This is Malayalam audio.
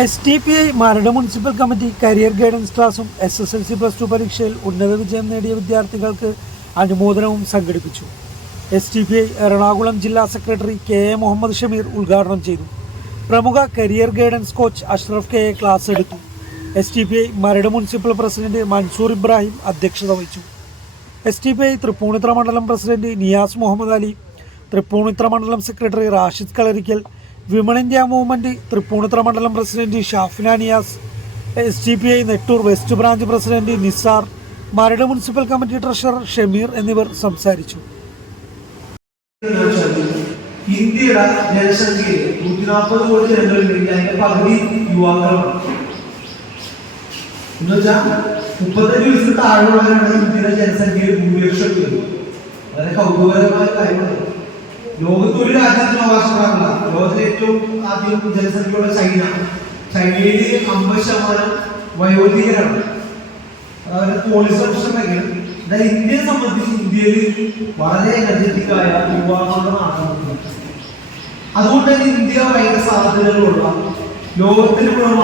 S T P I Maradu municipal committee career guidance ക്ലാസും S S L C plus two പരീക്ഷയിൽ ഉന്നത വിജയം നേടിയ വിദ്യാർത്ഥികൾക്ക് അനുമോദനവും സംഘടിപ്പിച്ചു. S T P I Ernakulam ജില്ലാ secretary K A Muhammad Shameer ഉദ്ഘാടനം ചെയ്തു. പ്രമുഖ career guidance coach Ashraf K A class എടുത്തു. S T P I Maradu municipal president Mansoor Ibrahim അധ്യക്ഷത വഹിച്ചു. S T P I Thrippunithura മണ്ഡലം പ്രസിഡന്റ് നിയാസ് മുഹമ്മദ് അലി തൃപ്പൂണിത്തറ മണ്ഡലം secretary Rashid Kalarikkal women India movement Tripunithura മണ്ഡലം president Shafina Niyas S D P I Nettoor west branch president Nisar Maradu municipal committee treasurer Shameer എന്നിവർ സംസാരിച്ചു. ഇന്ത്യയുടെ ജനസംഖ്യയിൽ നൂറ്റി കോടി ജനസംഖ്യയിൽ ഭൂരിപക്ഷം വളരെ കാര്യമാണ്. ലോകത്ത് ഒരു രാജ്യത്തിന് അവകാശപ്പെടാറില്ല ലോകത്തിലെ ഏറ്റവും ആദ്യം ജനസംഖ്യയുള്ള ചൈന. ചൈനയിൽ അമ്പത് ശതമാനം വയോധികരാണ്. അതായത് പോളിസ് പ്രശ്നമെങ്കിൽ എന്നാൽ ഇന്ത്യയെ സംബന്ധിച്ച് ഇന്ത്യയിൽ വളരെ എനർജറ്റിക് യുവാക്കളുടെ നാടാണ് അതുകൊണ്ട് തന്നെ ഇന്ത്യ ഭയങ്കര സാധ്യതകളുള്ള ലോകത്തിന് മുഴുവൻ